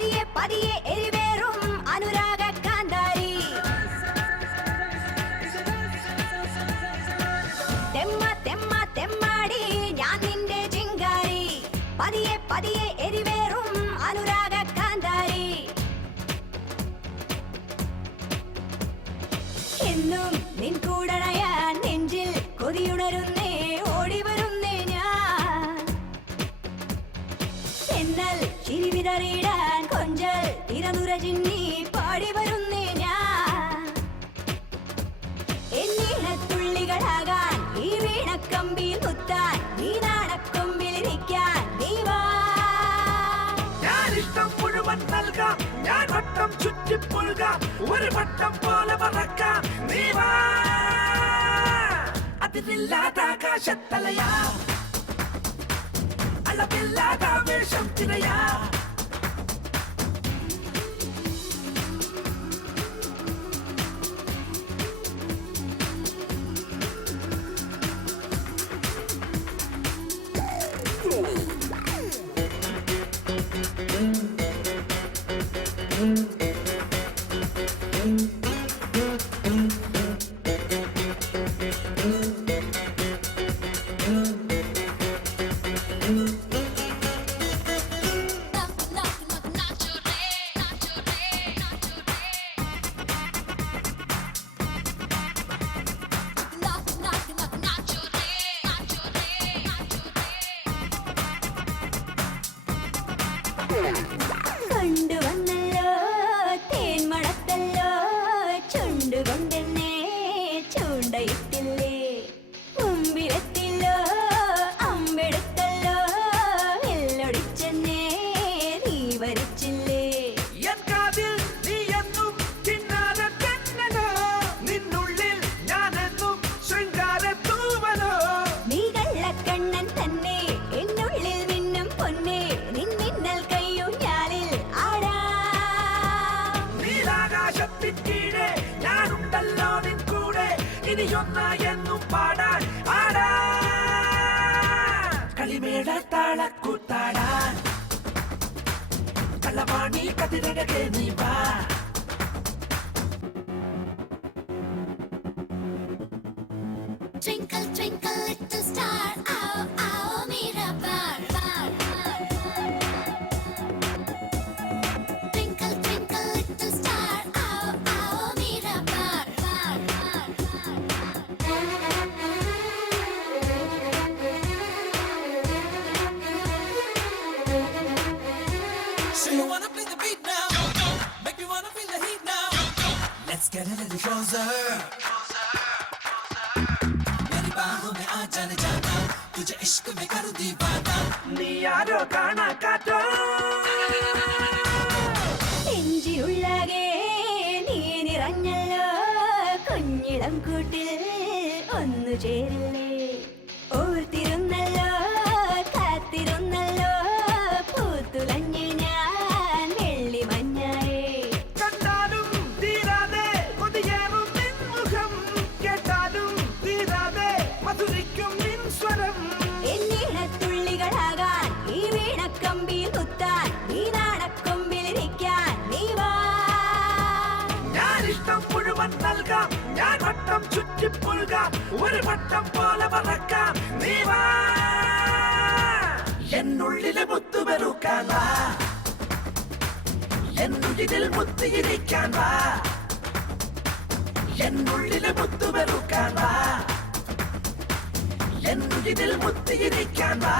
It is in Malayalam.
പതിയെ പതിയെ എരിവേറും അനുരാഗ കാന്താരി തെമ്മ തെമ്മ തെമ്മാടി ഞാൻ നിന്റെ ചിങ്കാരി പതിയെ പതിയെ എരിവേറും അനുരാഗ കാന്താരി എന്നും നിൻ കൂടണയാൻ നെഞ്ചിൽ കൊതിയുണരുന്നേ ഓടി വരുന്നേ ഞാൻ എന്നൽ ചിരിവിതറിയിടാൻ കൊഞ്ചൽ തിരനുര ചിന്നി പാടി വരുന്നേ ഞാൻ എന്നീണത്തുള്ളികളാകാൻ ഈ വീണക്കമ്പിയിൽ മുത്താൻ ഈ നാണക്കൊമ്പിലിരിക്കാൻ നീ വാ ഞാനിഷ്ടം മുഴുവൻ നൽകാം ഞാൻ വട്ടം ചുറ്റിപ്പുൽകാം ഒരു വട്ടം പോലെ പറക്കാം നീ വാ അതിരില്ലാത്ത ആകാശത്തലയാ അളവില്ലാത്ത ആവേശം തിരയാ കൊണ്ടുവന്നല്ലോ തേൻമണത്തല്ലോ ചുണ്ടുകൊണ്ടെന്നെ ചൂണ്ടയിട്ടില്ലേ മുമ്പിലെത്തില്ലോ അമ്പെടുത്തല്ലോ വെല്ലൊടിച്ചെന്നെ നീ വരച്ചില്ലേ നീ കള്ളക്കണ്ണൻ തന്നെ എന്നുള്ളിൽ മിന്നും പൊന്നെ നിൻ മിന്നൽ കയ്യും ഞാലിൽ ആടാ നീലാകാശത്തിൻകീഴെ ഞാനുണ്ടല്ലോ നിൻ കൂടെ ഇനിയൊന്നായെന്നും പാടാൻ ആടാ കളിമേട താളക്കൂത്താടാൻ കള്ളവാണി കതിരഴകെ നീ വാ Twinkle, twinkle, little star, आओ आओ मेरा बार बार बार Twinkle, twinkle, little star, आओ आओ मेरा बार बार So you wanna play the beat now? Make me wanna feel the heat now. Let's get a little closer. मेरी बाहों में आ जाने जाना तुझे इश्क में करूँ दीवाना नी यारो गाना काटो നെഞ്ചിയുള്ളകെ നീ നിറഞ്ഞല്ലോ കുഞ്ഞിളം കൂട്ടിൽ ഒന്നു ചേരില്ലേ ഓർത്തിരുന്നല്ലോ കാത്തിരുന്നല്ലോ പൂത്തുലഞ്ഞു ഞാൻ വെള്ളി മഞ്ഞായേ കണ്ടാലും തീരാതെ കൊതിയേറും നിൻ മുഖം കേട്ടാലും തീരാതെ മധുരിക്കും നിൻ സ്വരം എന്നീണത്തുള്ളികളാകാൻ ഈ വീണക്കമ്പിയിൽ കുത്താൻ ഈ നാണക്കൊമ്പിലിരിക്കാൻ നീ വാ ഞാനിഷ്ടം മുഴുവൻ നൽകാം ഞാൻ വട്ടം ചുറ്റിപ്പുൽകാം ഒരു വട്ടം പോലെ പറക്കാം നീ വാ എന്നുള്ളിലെ മുത്തുവെറുക്കാൻ വാ എന്നുള്ളിൽ മുത്തിയിരിക്കാൻ വാ എന്നുള്ളിലെ മുത്തുവെറുക്കാൻ വാ എന്നുള്ളിൽ മുത്തിയിരിക്കാൻ വാ